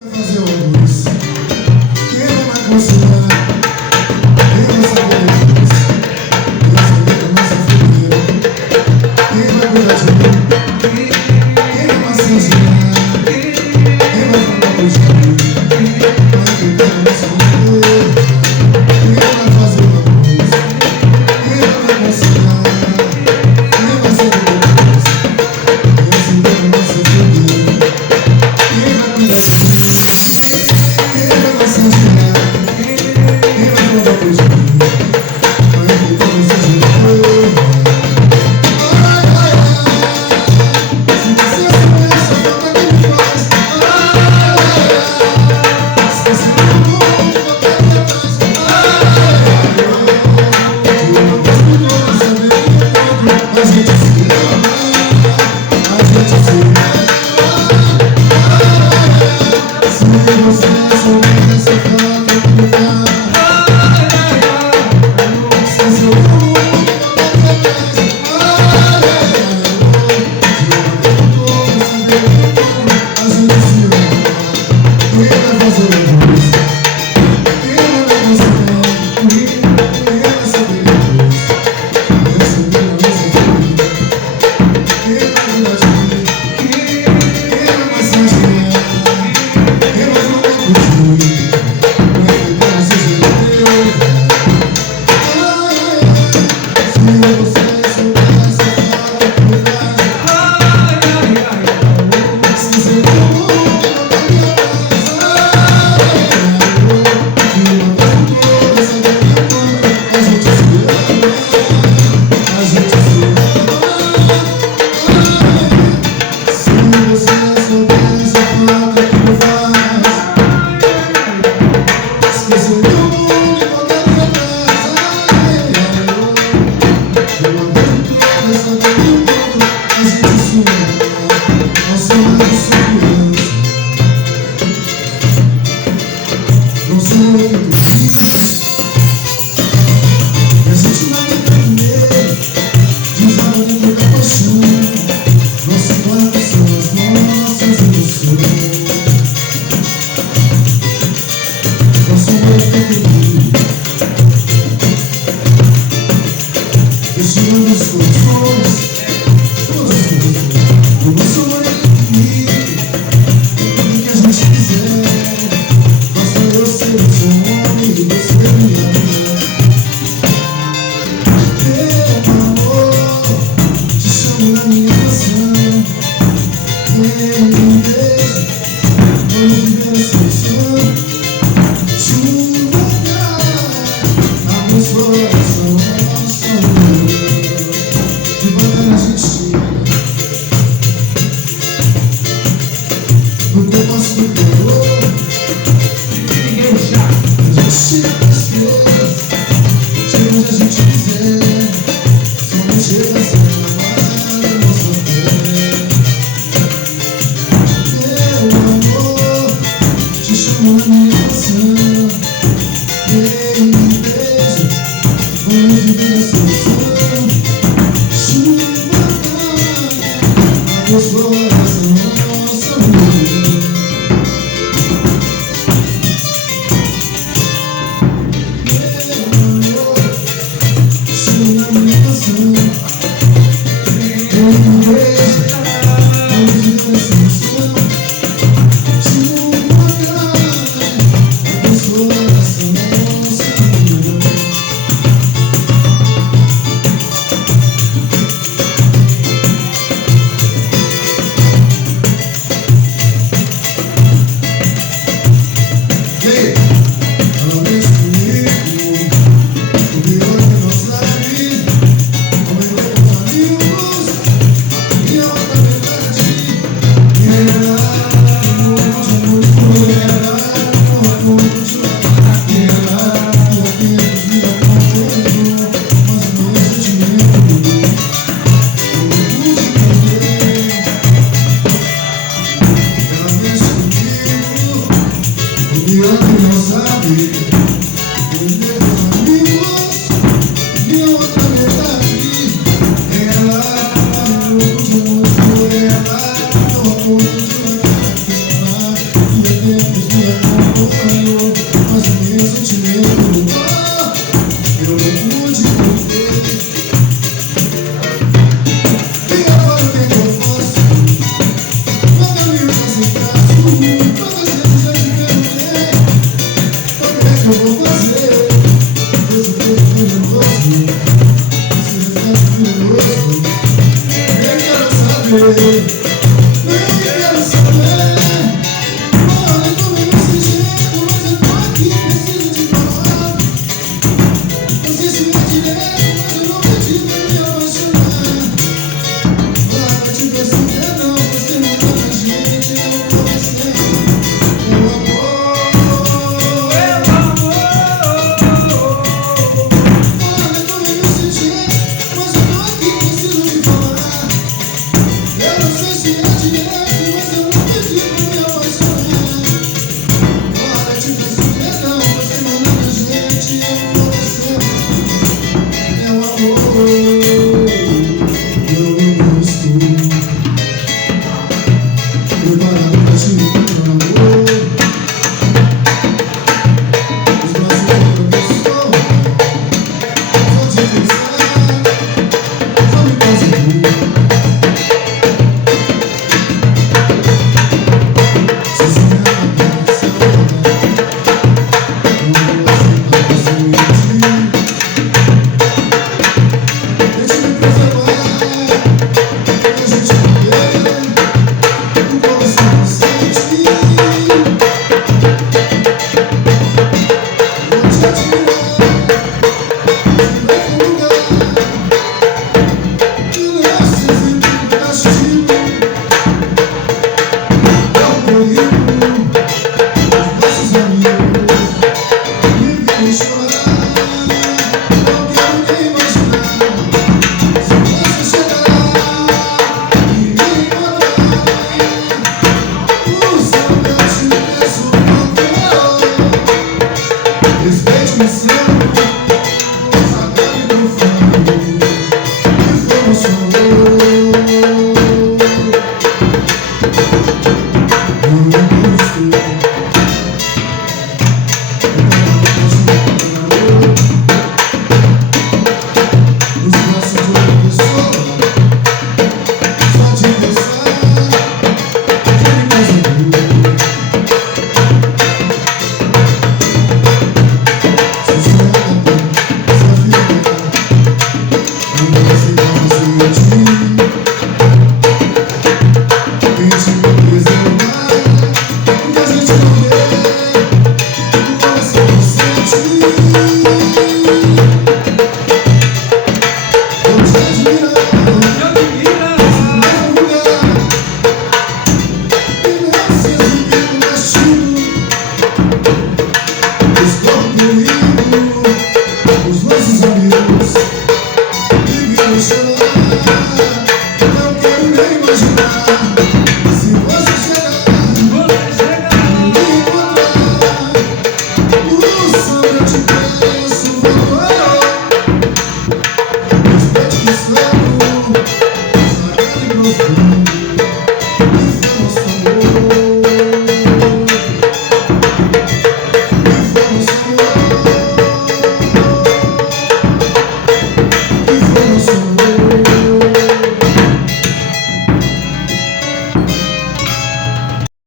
Fazer uma luz. Quem não vai considerar? Quem vai saber depois? Quem vai saber da nossa fogueira? Quem vai cuidar de mim? Quem vai se ensinar? Quem vai falar pro jardim? Vai cuidar da nossa fogueira? Quem vai fazer uma luz? Quem não vai considerar? Quem vai saber depois? Quem vai saber da nossa fogueira? Quem vai cuidar de mim? Yeah. mas o meu sentimento eu não pude conter. E agora o que é que eu faço? Meu caminho tá sem traço. Quantas vezes eu te perguntei como é que eu vou fazer? Esse beijo venenoso, esse resgate venenoso, nem quero saber, nem quero saber. Olha como eu me jeito, mas eu tô aqui, preciso te falar. Você se mete direto, mas eu não pedi pra me apaixonar. Para te perceber, não, você não tá na gente, é o coração, é o amor. Olha como eu me senti, mas eu tô aqui, preciso te falar. Eu não sei se é direto, mas eu não pedi pra me apaixonar. Para te perceber, não, você manda na gente, é o coração, é o amor. Eu não estou preparado pra te encontrar, amor. Os braços eu só de pensar, só me faz burro. Se você me apagar, se eu não vou aceitar você mentir. Deixa me preservar, pra gente viver o coração sente. Vou te atirar, se vai pro lugar que não se exibe castigo. É um perigo, os nossos amigos me vêm chorar. Não quero nem imaginar se você chegar e me encontrar. O céu eu te peço, por favor, respeite-me sempre, sagrado e profano, e vamos amor. Eu não estou preparado pra te encontrar, amor. Nos braços de outra pessoa, só de pensar, já me faz burro. Se você acabar, se a vida acabar, não vou aceitar você mentir. Tente me preservar, que a gente não